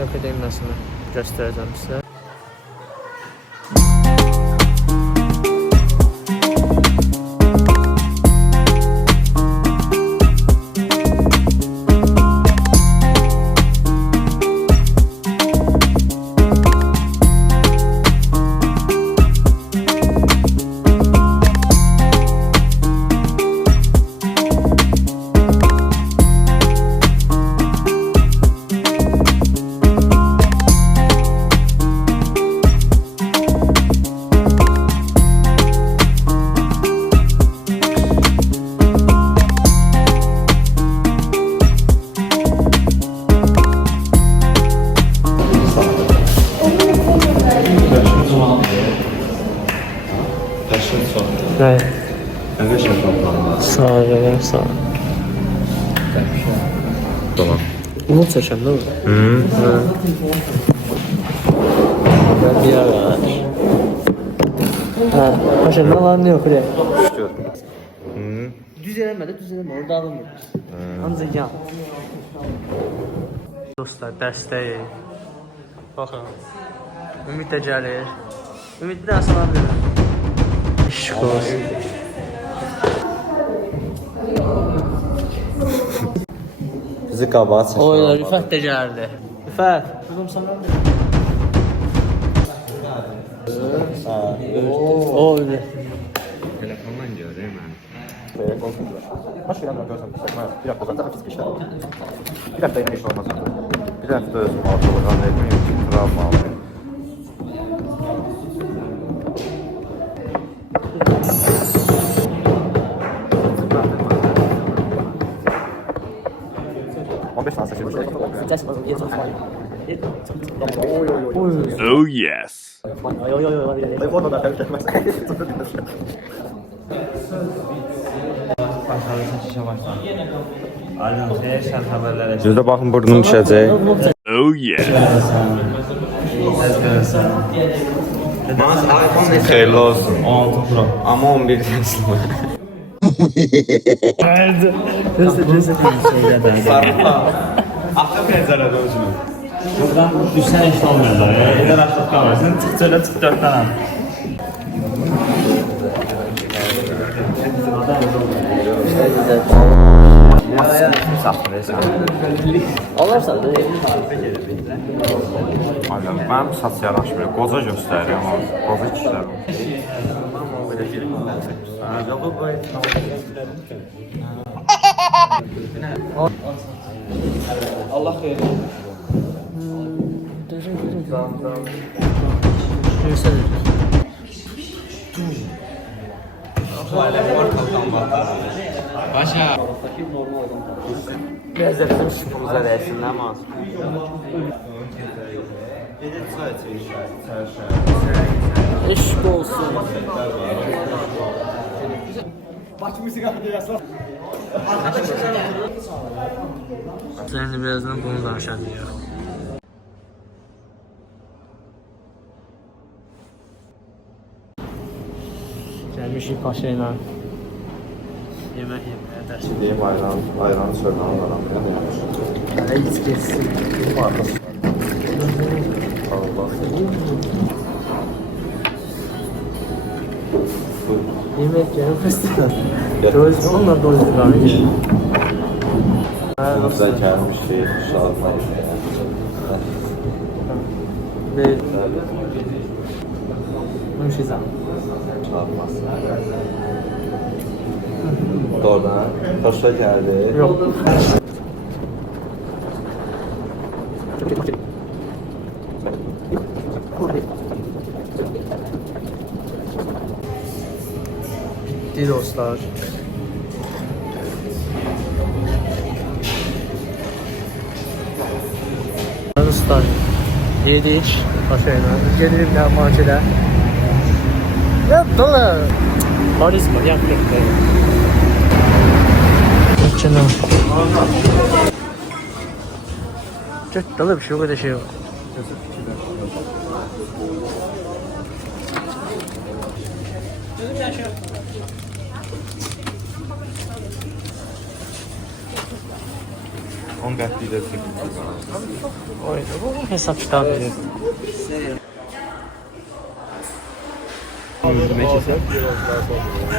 Bakı Akademiyasını göstərəcəm sizə. Ne? Ne şeffaflanma? Sağ ol, sağ ol. Tamam. Umut çəkəm, değil mi? Ben bir ara. Ha, paşam, ne lan ne yok buraya? Şükür. Düz eləmədi, orada alınmır. Ancaq yan. Dostlar, dəstəyi. Baxın. Ümid də gəlir. Ümid bir daha salam verir. İşq olsun. Bizi qabağa çəkir. Oyla, Rüfət də gəldi. Rüfət, buldum sana. O öyle. Telefondan görürüm mən. Baş verəm görsən, bir hafta zaten hapis keçər. Bir hafta yine iş olmaz. Bir hafta özüm ortalıqdan etməyim ki, travma aldım. Oh yes. Gözdə baxın burnum düşəcək. Oh yes. Xeyirli olsun. 16 Pro. Amma 11 yaşlı. Arxa pəncərədə özünü. Buradan düşsən heç olmuyorlar. Eğer açıq qalırsın, çıx çölə, çıx 4-dən al. Alarsan da. Aynen, mənim saç yaraşmıyor. Qoca göstərir amma qoca kişilər. Allah xeyir. Göstərir. Başa. Biraz da bizim şüphumuza değsin ama. Eşk olsun. Sen birazdan bunu danışalım. Gelmişik paşayla. Yemek yemeye ders. Deyim ayran sörünü alıram. Hiç geçsin. Yemek yerim fıstık. Doyuz, onlar doyuzluğunu yiyin. Bizdən gəlmiş deyil, şadına Ve... Mümşizəm. şadmaz. Doğrudan, xoşuna gəldi. Yok. Bitti dostlar. Dostlar, yedik paşayla. Gelirim ya markete. Ne dolu? Karizma yaktık. Canım. Çok dolu bir şey, o kadar şey yok. 10 qəpik də çək. Oydu bu hesap kitabı.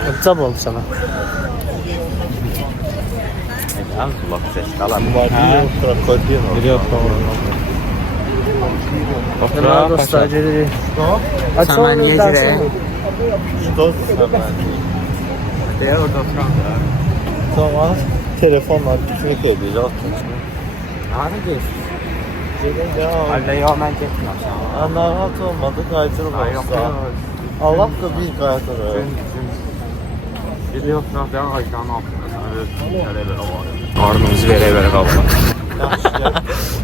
Öpcab oldu sana. Az laf çəkdi alam. Biliyor Merhaba dostlar, gelirik. Sen niye gireyim? Deyər orada oturam da. Tamam. Telefonla piknik edəcək. Hadi geç. Gedək ya. Hadi yok ben getmirəm. Narahat olmadı, qayıtırıq olsa. Allah da biz qayıtırıq. Biliyor oturaq da aydan altında. Qarnımızı verə qalma.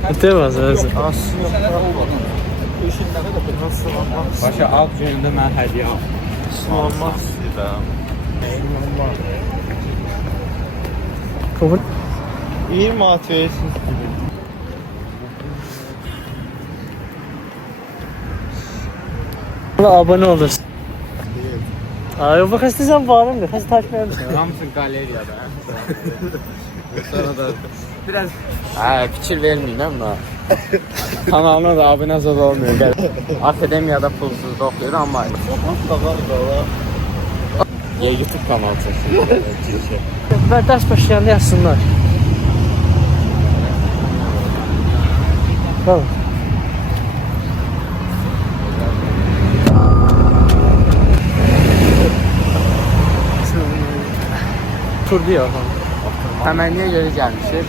Bitirmez özü. Başa alt günündə mən hədiyyə aldım. Olmaq istəyirəm. Kabul. İyi motivasiz gibi. Abone olursun. Ay bak istesen varım da. Hadi takip eder misin? Hamısın qaleriyada. Sonra da biraz fikir verməyin amma. Kanalına da abunə zad olmuyor. Gəl. Akademiyada pulsuz da oxuyur amma ya YouTube kanal çəkir. Ben ders başlayanda yazsınlar. Tamam. Turdu ya. Təmənniyə görə gəlmişik.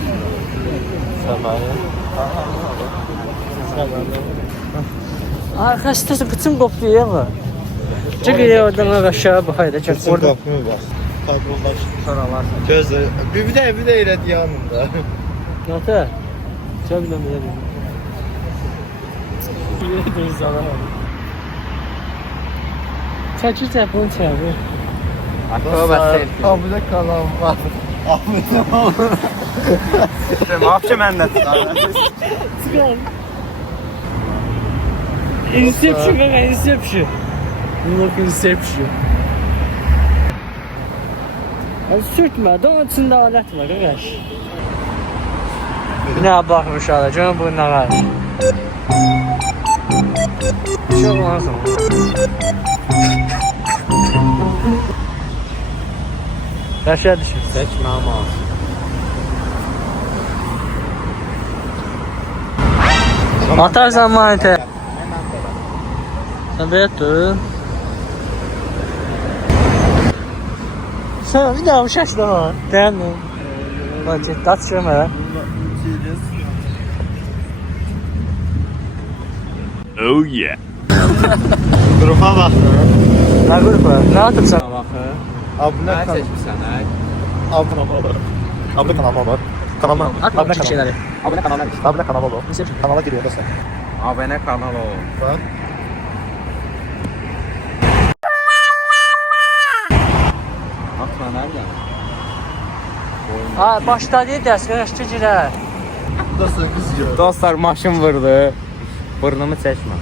Arkadaşlar kıçım koptu ya mı? Çık ya oradan aşağı bakayım da çek orada. Kapımı var. Kadrolaş. Soralarsan. Gözler. Bir de elə yanında. Nata. Çabuk lan böyle. Bir de insana. Çekil telefonu çevir. Abone kanal var. Abone ol. Maafçı məndən Çıkar. Inception kanka Inception. Look Inception. Yani sürtme, don içinde alet var arkadaş. Ne bakmış hala, canım bu ne var? Çok lazım. Aşağı düşün. Seçmə amma. Atarsan manite. Sen de dur. Sen bir daha uçaş da var. Değil mi? Bak tat şöyle. Oh yeah. Grupa bak. Ne grubu? Ne atıp sen? Abone Mən kanal. seçmişsən, hə? Abone kanalıma var. Kanalıma. Atma bir şeyleri. Abunə kanala Abone kanala ol. Kanala giriyor da sen. Abunə kanal ol. Bak. Atma nereden? Ha başta değil ders karıştı cire. Nasıl kızıyor? Dostlar maşın vurdu. Burnumu çəkmə.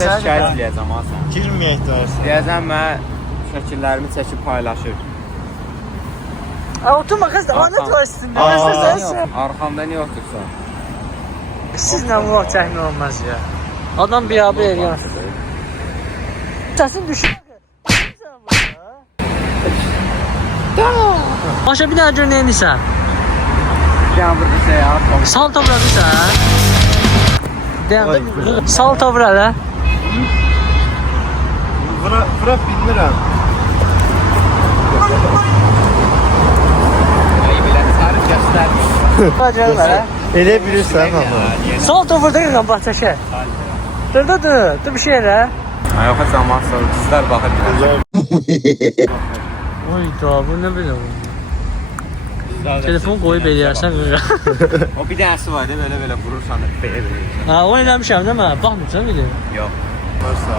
Şikayət eləyəcəm ha sən. Girmeyek dersin. Deyəcəm mən şəkillərimi çəkib paylaşır. Ha oturma kız da anet var üstünde. Aa, Sen. Arxamda niyə otursan? Sizle vlog çekme olmaz ya. Adam bir abi eriyor. Sesin düşüyor. Başa bir daha gör neyini sen? Yəni burada şey ya. Salto vura bir sen. Deyəndə salto vura la. Bura bilmirəm. Bilən tarif göstərmir. Bacım la. Elə bilirsən ama. Salto vurdu kan bahçeşe. Dur bir şey la. Yox, zaman sonra qızlar baxır. Oy da bu ne böyle bu? Telefon koyup eləyərsən öyle. O bir dənəsi var ya, belə vurursan da belə verir. Ha o eləmişəm değil mi? Baxmırsan bile. Yox. Varsa.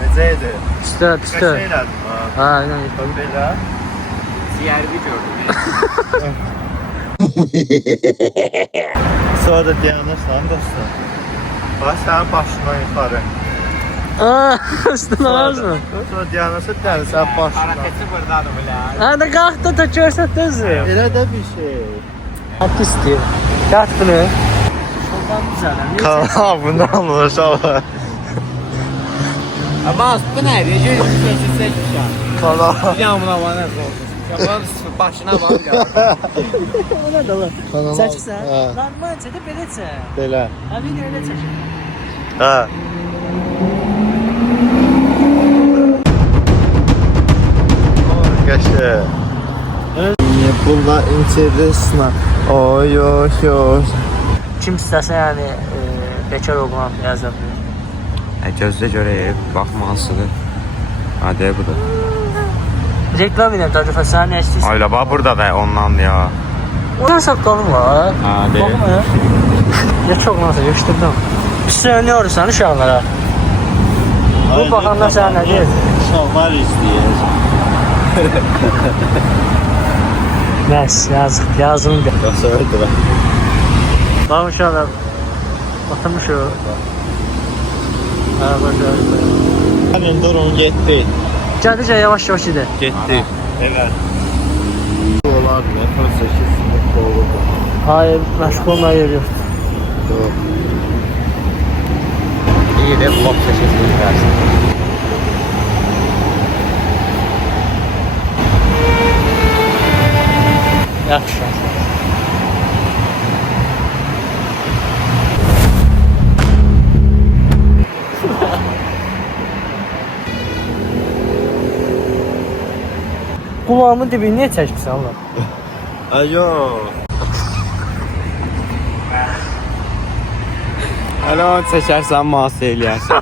Necəydi? Üstə. Şey elədim ha. Ha inan. Belə. Ziyərbi gördüm. Sonra da dayanırsan dostum. Bax sənin başından yuxarı. Aa, üstün olmaz mı? Sonra diyanası dərsə başına. Hareketi buradadır bile. Hadi kalk da görsət düzü. Elə də bir şey. Artist Yat bunu. Şokan güzel. Kanal bundan anlaşılır. Ama bu neydi? Yürü seçilsek ya. Kanal. Yağmura bana oldu. Yaman başına var ya. O ne dolu? Kanal. Çəkirsən? Hə. Normal çəkib belə çək. Belə. Ha video elə çək. Hə. Qəşə. Bunlar interesna. Oy oy oy. Kim istəsə yəni bekar oğlan yazır. Gözdə görəyib, baxmalısıdır. Hadi bu da. Reklam edən təcrübə sən nə istəyirsən? Ayla bax burada da ondan ya. Onun saqqalın var. Ha, deyil. Bakma. Ya çok nasıl yapıştırdım. Biz söylüyoruz uşaqlara. Bu baxanlar sən nə deyir? Uşaqlar istəyir. Nəs, yazım. Yoxsa öldürəm. Bax uşaqlar. Batırmış o. Ha, bax. Həmin durun getdi. Gəldikcə yavaş gidə. Getdi. Elə. Olar mı? 48 sinif olur. Hayır, məşğul olmaya yer yoxdur. Yox. İyi de blok seçilsin dersin. Yaxşı. Kulağımın dibini niye çəkirsən Allah? Ayo. Hələ onu çəkərsən, masa eləyərsən.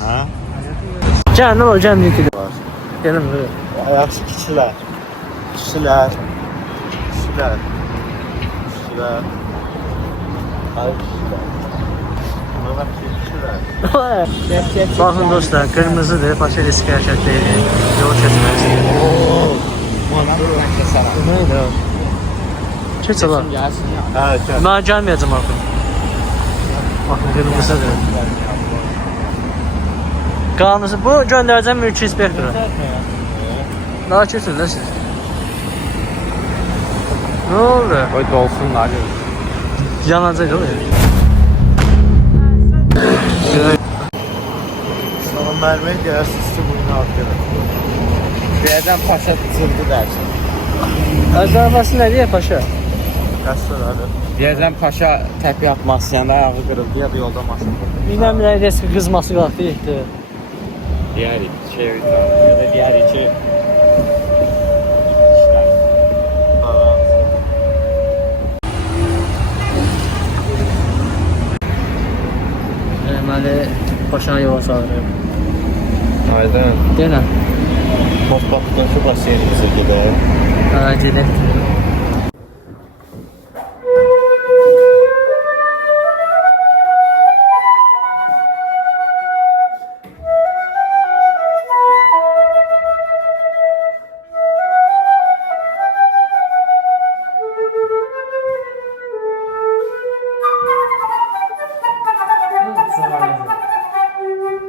Hə? Gəl, nə olur, gəl bir var. Gəlin buraya. Yaxşı kişilər. Kişilər. Kişilər. Kişilər. Ay kişilər. Bana kişilər. Baxın dostlar, qırmızıdır, başa risk hərəkət deyil. Yol keçməlisin. Bu neydi o? Keç ala. Gəlsin ya. Hə, gəl. Mən gəlməyəcəm axı. Baxın, qırmızıdır. Qanunuzu, bu göndərəcəm mülki inspektora. Daha keçin də siz. Nə oldu? Qoy dolsunlar. Yanacaq o ya. Sana mərmək gəlsin, sizi bugün ad gələk. Birdən paşa tutuldu dersin. Əzabası nə deyə paşa? Qəsdir hadi. Birdən paşa təpi atmaq istəyəndə ayağı qırıldı ya da yolda maşın vurdu. Bilməm nə risk qızması qalxdı etdi. Diğeri şey ya da diğer içi Deməli, paşanı yola salırım. Aydın. Denə. Postbatdakı baseynimizə gedək. Hə, gedək.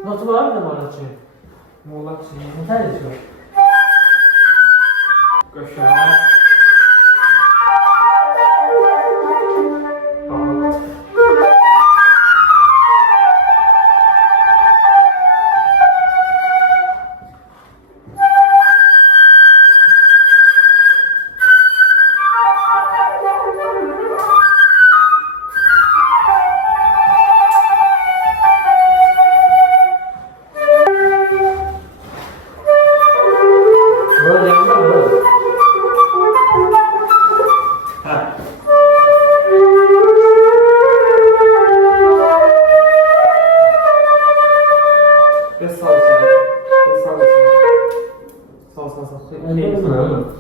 Notu var mı Mollaçı? Mollaçı. Ne tane çıkıyor? Köşe. Sağ ol.